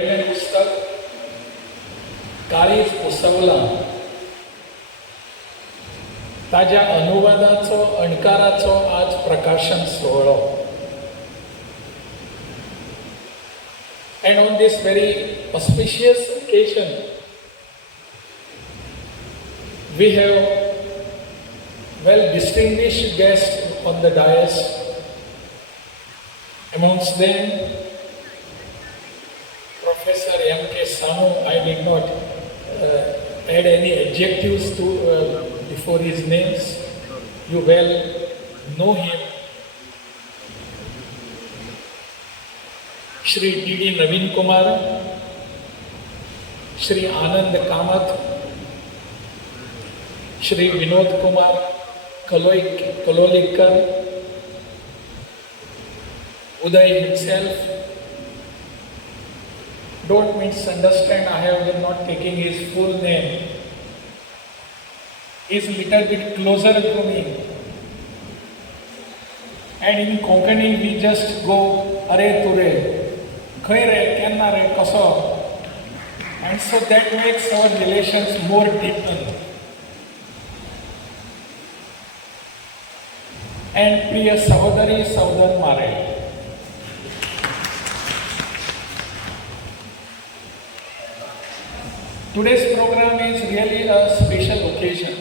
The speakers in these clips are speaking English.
पुस्तक काळीज उसवला ताज्या अनुवादाचो अणकाराचो आज प्रकाशन सोहळो. And on this very auspicious occasion, we have well-distinguished guests on the dais. Amongst them, Professor M.K. Sanu. I did not add any adjectives to before his names. You well know him. Shri D.D. Naveen Kumar, Shri Anand Kamath, Shri Vinod Kumar Kalolikar, Uday himself. Don't misunderstand, I have been not taking his full name. He's a little bit closer to me. And in Konkani we just go are ture. Khai re, kenna re, kaso. And so that makes our relations more deepened. And Priya Sahodari Saudan Mare. Today's program is really a special occasion.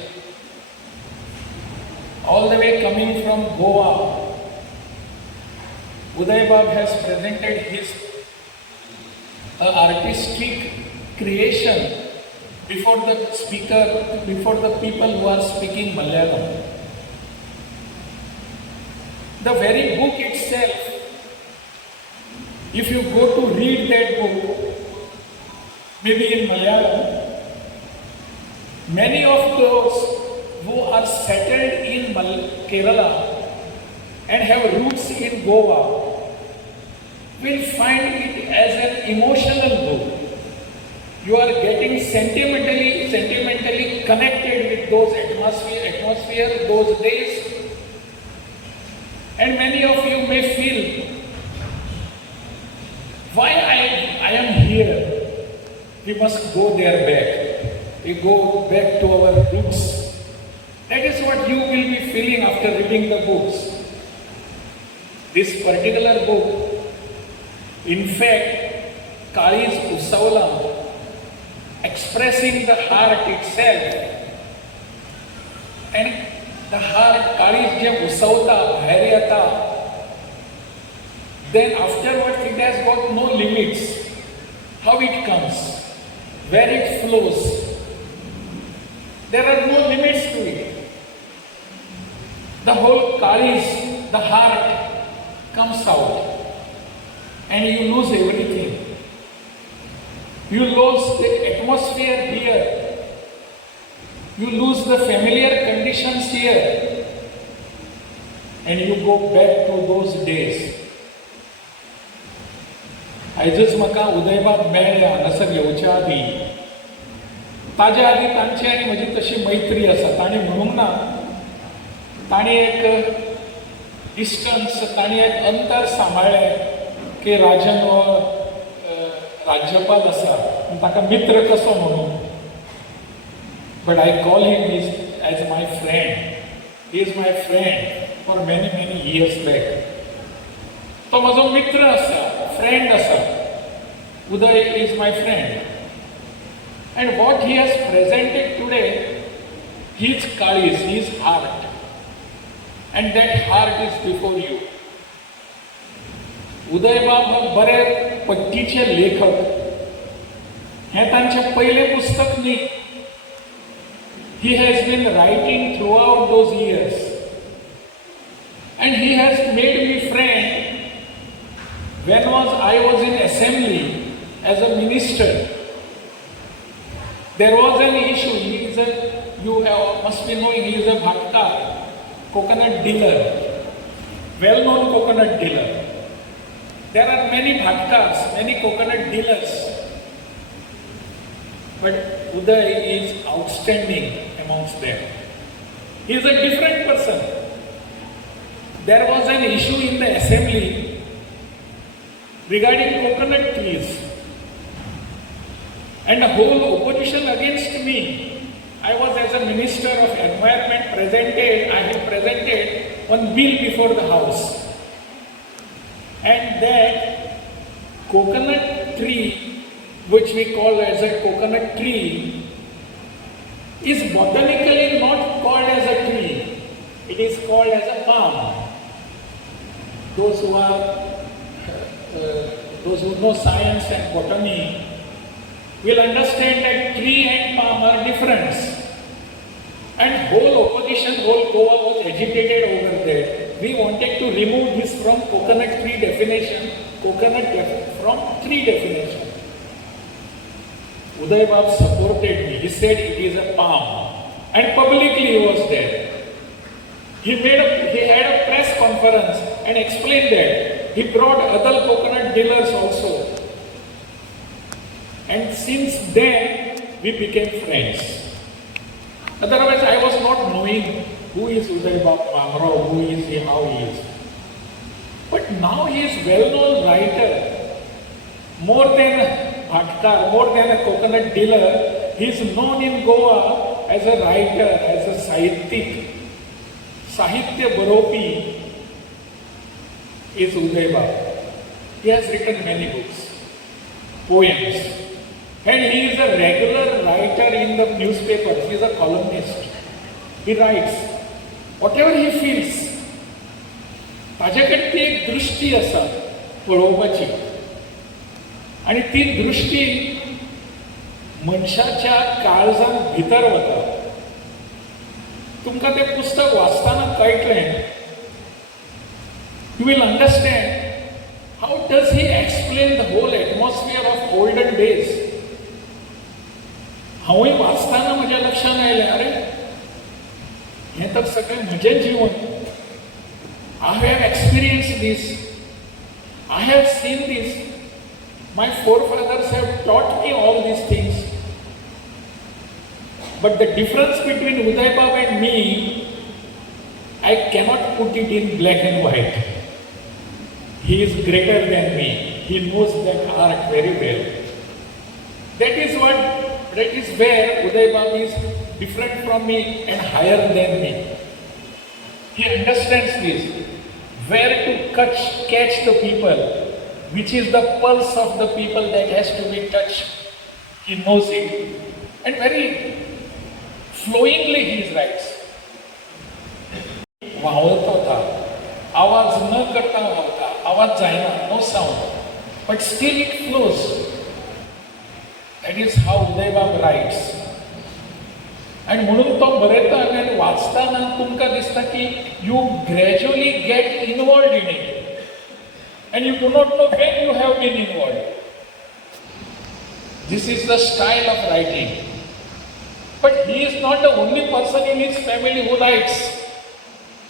All the way coming from Goa, Uday Bab has presented his artistic creation before the speaker, before the people who are speaking Malayalam. The very book itself, if you go to read that book, maybe in Malayalam, many of those who are settled in Kerala and have roots in Goa will find it as an emotional book. You are getting sentimentally connected with those atmosphere, those days. And many of you may feel, why I am here? We must go there back. We go back to our roots. That is what you will be feeling after reading the books. This particular book, in fact, Kali's Usavla, expressing the heart itself. And the heart, Kali's je Usavta, Bhairiyata, then afterwards it has got no limits. How it comes, where it flows. There are no limits to it. The whole Kali's, the heart comes out and you lose everything. You lose the atmosphere here. You lose the familiar conditions here. And you go back to those days. आयजच म्हाका उदयबाब मेळ्ळे हांगासर येवच्या आदी ताज्या आदी तांची आनी म्हजी तशी मैत्री आसा. ताणी म्हणूंक ना, ताणी एक डिस्टन्स, ताणी एक अंतर सांबाळ्ळें की राजन हो राज्यपाल आसा ताका मित्र कसो म्हणून. But I call him as my friend. He is my friend for many years back. तो म्हजो मित्र आसा, friend asa. Uday is my friend. And what he has presented today, his Kali's, his heart. And that heart is before you. Uday Bab बरे पट्टीचे लेखक. हे तांचे पहिले पुस्तक न्ही. He has been writing throughout those years. And he has made me friend. When I was in assembly as a minister, there was an issue. You must be knowing, he is a bhakta, coconut dealer, well-known coconut dealer. There are many bhaktas, many coconut dealers. But Uday is outstanding amongst them. He is a different person. There was an issue in the assembly regarding coconut trees. and the whole opposition against me. I was as a Minister of Environment I had presented one bill before the House. And that coconut tree, which we call as a coconut tree, is botanically not called as a tree. It is called as a palm. Those who know science and botany will understand that tree and palm are different. And whole opposition, whole Goa was agitated over that. We wanted to remove this from coconut tree definition, from tree definition. Uday Bab supported me. He said it is a palm. And publicly he was there. He had a press conference and explained that. He brought other coconut dealers also. And since then, we became friends. Otherwise, I was not knowing who is Uday Bamrao, who is he, how he is. But now he is well-known writer. More than Bhatkar, more than a coconut dealer, he is known in Goa as a writer, as a Sahitya Baropi is Uday Bab. He has written many books, poems. And he is a regular writer in the newspapers. He is a columnist. He writes whatever he feels. ताज्याकडे ती एक दृष्टी आसा पळोवपाची आनी ती दृष्टी मनशाच्या काळजान भितर वता. तुमकां तें पुस्तक वाचतना कळटलें. You will understand how does he explain the whole atmosphere of olden days. हांवूय वाचताना म्हज्या लक्षांत आयलें, अरे हें तर सगळें म्हजें जीवन. I have experienced this. I have seen this. My forefathers have taught me all these things. But the difference between Uday Bab and me, I cannot put it in black and white. He is greater than me. He knows that art very well. That is where Uday Bab is different from me and higher than me. He understands this. Where to catch the people, which is the pulse of the people that has to be touched. He knows it. And very flowingly he writes. व्हांवता होता, आवाज न करता व्हांवता, आवाज जायना, no sound. But still it flows. That is how Uday Bab writes. आणि म्हणून तो बरयता आनी वाचताना तुमकां दिसता की you gradually get involved in it and you do not know when you have been involved. This is the style of writing. But he is not the only person in his family who writes.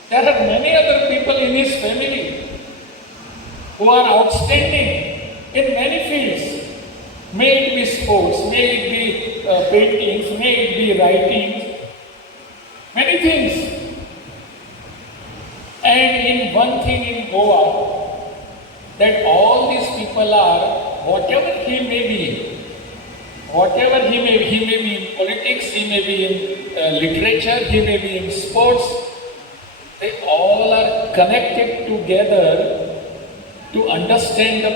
There are many other people in his family who are outstanding in many fields. May it be sports, may it be paintings, may it be writing, many things. And in one thing in Goa, that all these people are, whatever he may be in politics, he may be in literature, he may be in sports, they all are connected together to understand the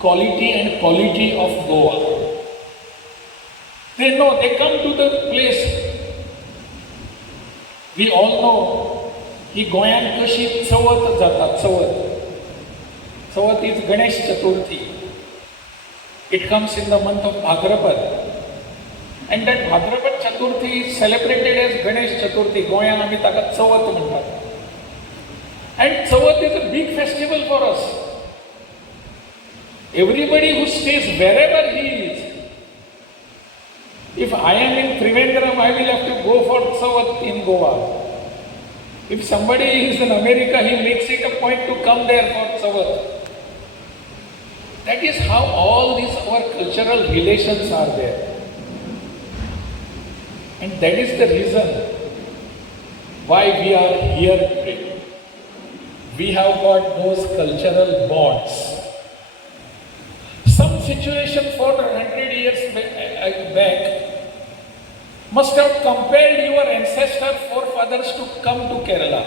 quality and polity of Goa. They know, they come to the place. We all know ही गोंयांत कशी चवथ जाता. Chavath is Ganesh Chaturthi. It comes in the month of Bhadrapad. And that Bhadrapad Chaturthi is celebrated as Ganesh Chaturthi. गोंयांत आमी ताका चवथ म्हणटात. And Chavath is a big festival for us. Everybody who stays wherever he is. If I am in Trivandrum, I will have to go for Chavath in Goa. If somebody is in America, he makes it a point to come there for Chavath. That is how all these our cultural relations are there. And that is the reason why we are here today. We have got those cultural bonds. Some situation 400 years back must have compelled your ancestor forefathers to come to Kerala,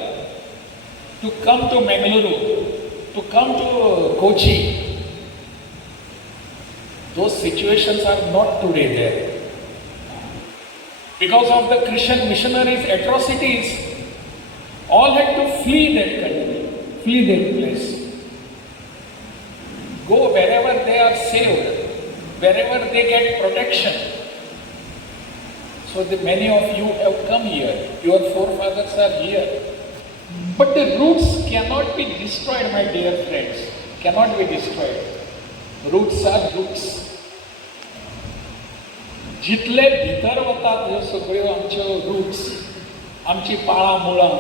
to come to Mangaluru, to come to Kochi. Those situations are not today there. Because of the Christian missionaries' atrocities, all had to flee that country, flee that place. Go wherever they are saved, wherever they get protection. So many of you have come here. Your forefathers are here. But the roots cannot be destroyed, my dear friends. Cannot be destroyed. Roots are roots. जितले भितर वतात ह्यो सगळ्यो आमच्यो roots, आमची पाळां मुळां,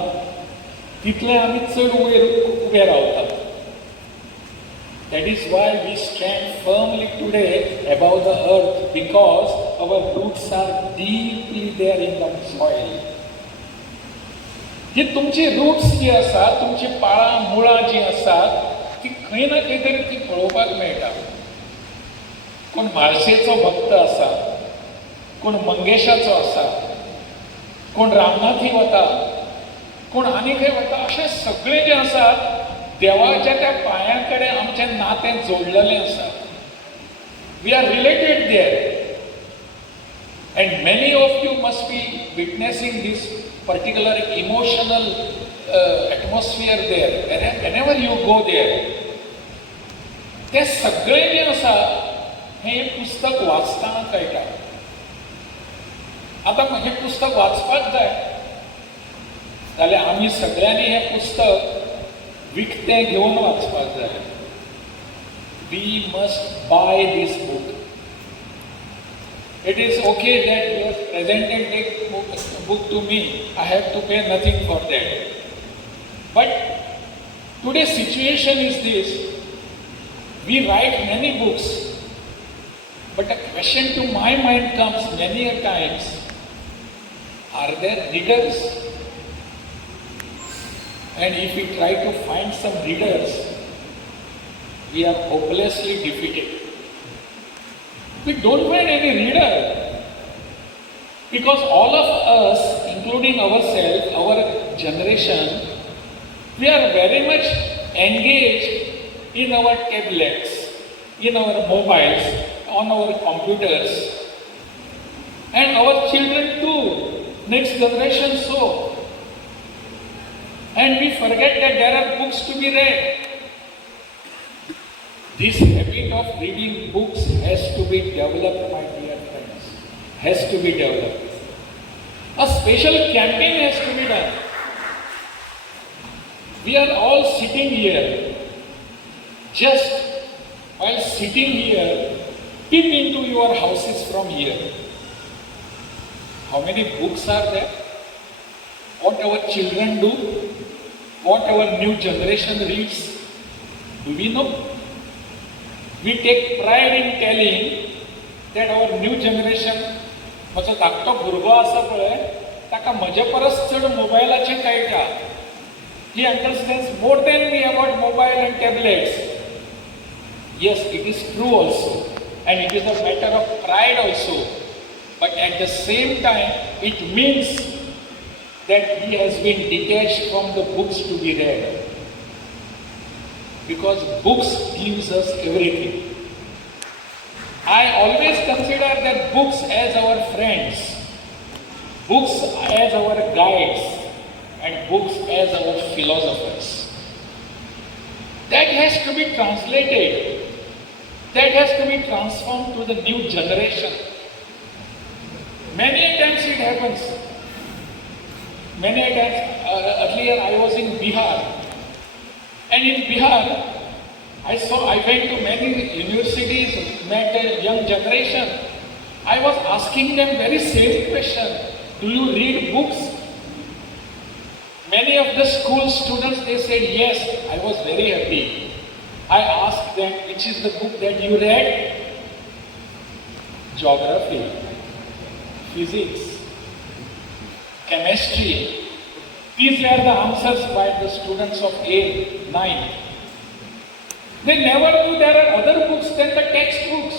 तितले आमी चड वयर उबे रावतात. That is why we stand firmly today above the earth, because our roots are deeply there in the soil. ही तुमची रूट्स जी आसा, तुमची पाळां मुळां जी आसात, ती खंय ना खंय तरी ती पळोवपाक मेळटा. कोण म्हाळशेचो भक्त आसा, कोण मंगेशाचो आसा, कोण रामनाथी वता, कोण आनी खंय वता, अशें सगळें जें आसा देवाच्या त्या पांयां कडेन आमचें नातें जोडलेलें आसा. We are related there. And many of you must be witnessing this particular emotional atmosphere there whenever you go there. तें सगळें जें आसा हें पुस्तक वाचतना कळटा. आतां हें पुस्तक वाचपाक जाय जाल्यार आमी सगळ्यांनी हें पुस्तक विकतें घेवन वाचपाक जाय. We must buy this book. It is okay that you have presented the book to me. I have to pay nothing for that. But today's situation is this. We write many books. But a question to my mind comes many a times, are there readers? And if we try to find some readers, we are hopelessly defeated. We don't find any reader. Because all of us, including ourselves, our generation, we are very much engaged in our tablets, in our mobiles, on our computers. And our children too, next generation so. And we forget that there are books to be read. This habit of reading books has to be developed, my dear friends. Has to be developed. A special campaign has to be done. We are all sitting here. Just while sitting here, peep into your houses from here. How many books are there? What our children do? What our new generation reads? Do we know? We take pride in telling that our new generation, म्हजो धाकटो भुरगो आसा पळय, ताका म्हजे परस चड मोबायलाचें कळटा. He understands more than me about mobile and tablets. Yes, it is true also, and it is a matter of pride also. But at the same time, it means that he has been detached from the books to be read. Because books gives us everything. I always consider that books as our friends, books as our guides, and books as our philosophers. That has to be translated. That has to be transformed to the new generation. Many times it happens. Many times, earlier I was in Bihar. And in Bihar, I went to many universities, met a young generation. I was asking them very same question. Do you read books? Many of the school students, they said yes. I was very happy. I asked them, which is the book that you read? Geography, physics, chemistry. These were the answers by the students of A9. They never knew there are other books than the textbooks.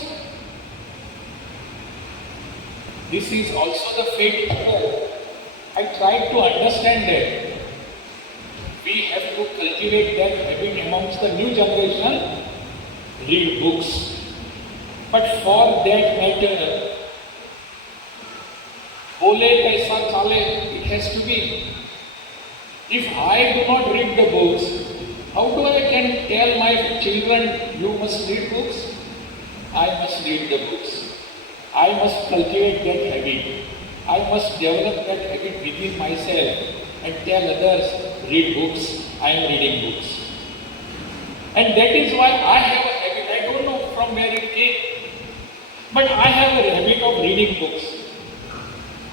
This is also the fate here. I tried to understand that. We have to cultivate that habit amongst the new generation, read books. But for that matter, bole kaisa chale, it has to be. If I do not read the books, how do I can tell my children, you must read books? I must read the books. I must cultivate that habit. I must develop that habit within myself and tell others, read books. I am reading books. And that is why I have a habit. I don't know from where it came, but I have a habit of reading books.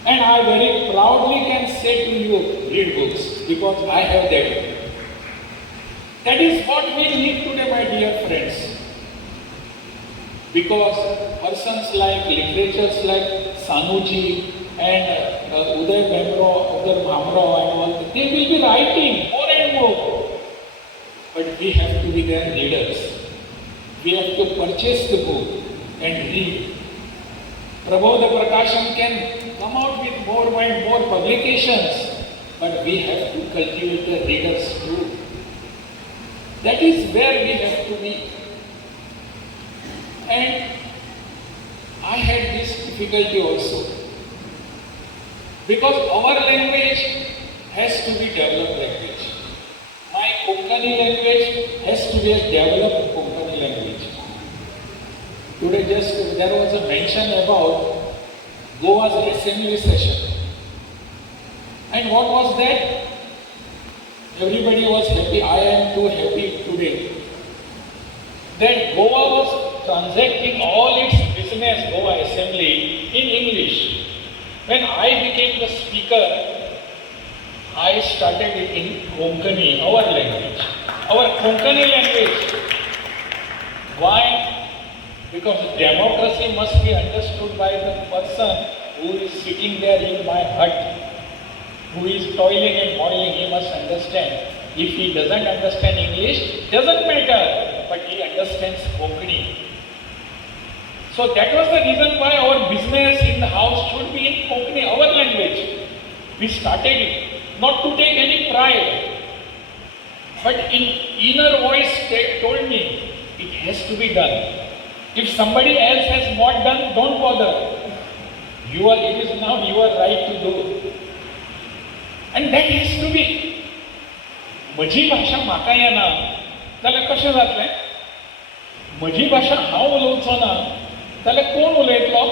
And I very proudly can say to you, read books, because I have that. That is what we need today, my dear friends. Because persons like, literatures like Sanuji and Uday Bhemro, Uday Bhamro and all, they will be writing more and more. But we have to be their readers. We have to purchase the book and read. Prabodha Prakasham can come out with more and more publications, but we have to cultivate the readers too. That is where we have to be. And I had this difficulty also. Because our language has to be developed language. My Konkani language has to be a developed Konkani language. Today just there was a mention about Goa's assembly session. And what was that? Everybody was happy. I am too happy today. That Goa was transacting all its business, Goa assembly, in English. When I became the speaker, I started it in Konkani, our language. Our Konkani language. Why? Because democracy must be understood by the person who is sitting there in my hut, who is toiling and moiling. He must understand. If he doesn't understand English, doesn't matter, but he understands Konkani. So that was the reason why our business in the house should be in Konkani, our language. We started it, not to take any pride, but in inner voice told me, it has to be done. If somebody else has not done, don't bother. It is now your right to do. And that has to be. म्हजी भाषा म्हाका येना जाल्यार कशें जातलें? म्हजी भाषा हांव उलोवचो ना जाल्यार कोण उलयतलो?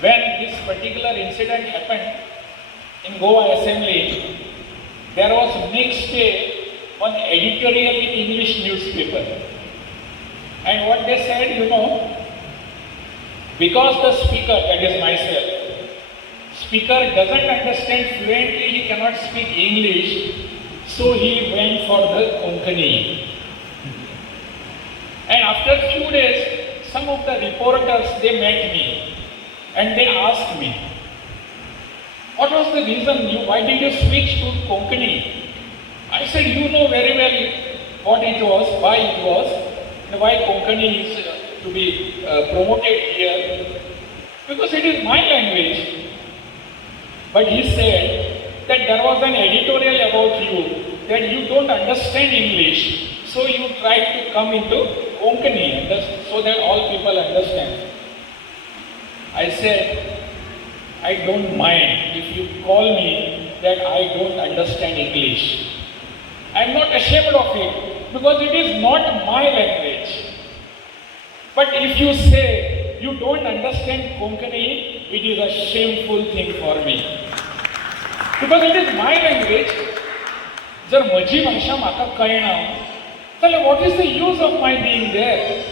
When this particular incident happened in Goa Assembly, there was next day one editorial in English newspaper. And what they said, because the speaker, that is myself, speaker doesn't understand fluently, he cannot speak English, so he went for the Konkani. And after a few days, some of the reporters, they met me and they asked me, what was the reason, why did you switch to Konkani? I said, you know very well what it was, why it was, and why Konkani is to be promoted here, because it is my language. But he said that there was an editorial about you, that you don't understand English, so you tried to come into Konkani, so that all people understand. I said, I don't mind if you call me that I don't understand English. I am not ashamed of it, because it is not my language. But if you say you don't understand Konkani, it is a shameful thing for me. Because it is my language. जर म्हजी भाषा म्हाका कळना जाल्यार what is the use of my being there?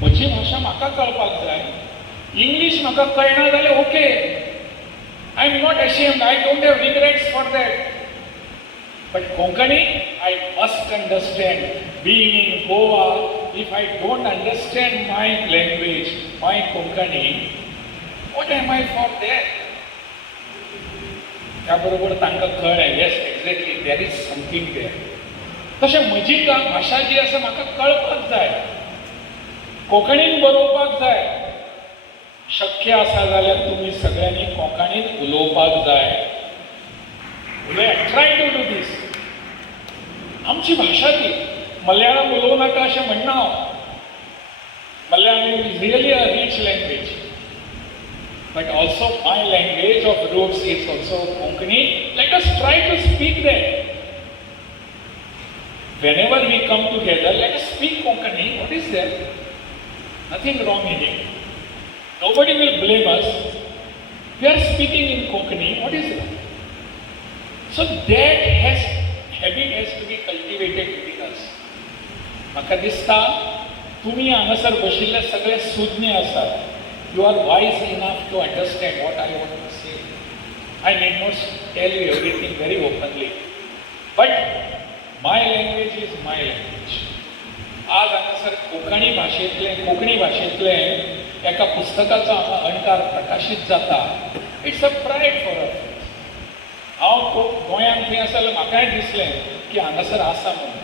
म्हजी भाषा म्हाका कळपाक जाय. English म्हाका कळना जाल्यार okay. I am not ashamed. I don't have regrets for that. But Konkani, I must understand. Being in Goa, if I don't understand my language, my Konkani, what am I for there? त्याबरोबर तांकां कळ्ळें, yes, exactly, there is something there. तशें म्हजी भाशा जी आसा म्हाका कळपाक जाय, कोंकणीन बरोवपाक जाय. शक्य आसा जाल्यार तुमी सगळ्यांनी कोंकणीन उलोवपाक जाय. Try to do this. आमची भाशा ती. मल्याळम उलोवं नाका अशें म्हणना हांव. Malayalam is really a rich language. But also my language of roots is also Konkani. Let us try to speak that. Whenever we come together, let us speak Konkani. What is there? Nothing wrong in it. Nobody will blame us. We are speaking in Konkani. What is wrong? So that habit has to be cultivated within us. म्हाका दिसता तुम्ही हांगासर बशिल्ले सगळे सुज्ञ आसात. You are wise enough to understand what I want to say. I need not tell you everything very openly. But my language is my language. आज हांगासर कोंकणी भाशेंतले एका पुस्तकाचो हांगा अणकार प्रकाशीत जाता. It's a pride for us. हांव गोंयांत थंय आसा जाल्यार म्हाकाय दिसलें की हांगासर आसा म्हणून.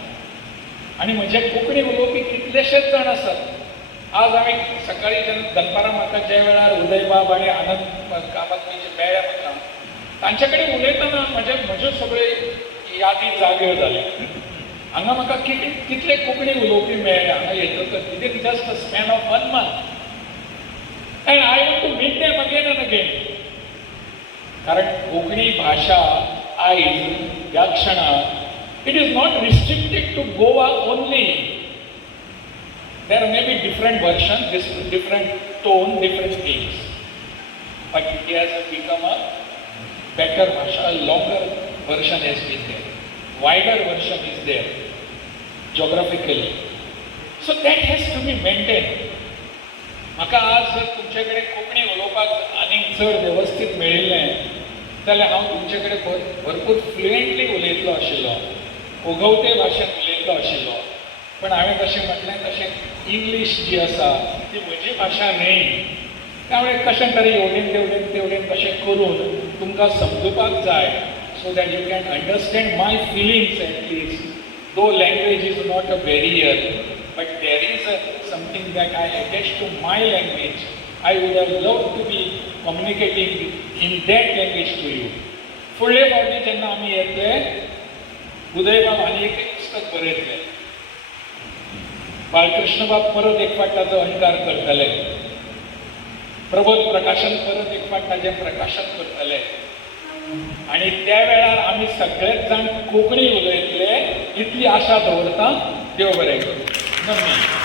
आनी म्हजे कोंकणी उलोवपी कितलेशेच जाण आसात. आज हांवें सकाळी दनपारां म्हाका ज्या वेळार उदयबाब आनी आनंद कामत जे मेळ्ळे म्हाका, तांचे कडेन उलयतना म्हज्यो सगळे यादी जाग्यो जाल्यो. हांगा म्हाका कितले कोंकणी उलोवपी मेळ्ळे हांगा येतकच. Within just a span of 1 month. And I want to meet them again and again. कारण कोंकणी भाशा आयज ह्या क्षणाक it is not restricted to Goa only. There may be different versions, different tone, different themes. But it has become a better bhasha, a longer version has been there. Wider version is there, geographically. So that has to be maintained. म्हाका आज जर तुमचे कडेन कोंकणी उलोवपाक आनीक चड वेवस्थीत मेळिल्लें जाल्यार हांव तुमचे कडेन भरपूर फ्लुएंटली उलयतलो आशिल्लो, ओघवते भाशेन उलयतलो आशिल्लो. पण हांवें तशें म्हटलें तशें इंग्लीश जी आसा ती म्हजी भाशा न्हय. त्यामुळे कशें तरी एवढेन तशें करून तुमकां समजुपाक जाय. So that you can understand my feelings at least. Though language is not a barrier, but there is something that I attach to my language. I would have love to be communicating in that language to you. फुडले फावटी जेन्ना आमी येतले, उदयबाब आनी एक पुस्तक बरयतले. बाळकृष्णबाब परत एक फावट ताचो अणकार करतले. प्रबोध प्रकाशन परत एक फावट ताचें प्रकाशन करतले. आनी त्या वेळार आमी सगळेच जाण कोंकणी उलयतले इतली आशा दवरता. देव बरें करूं. धन्यवाद.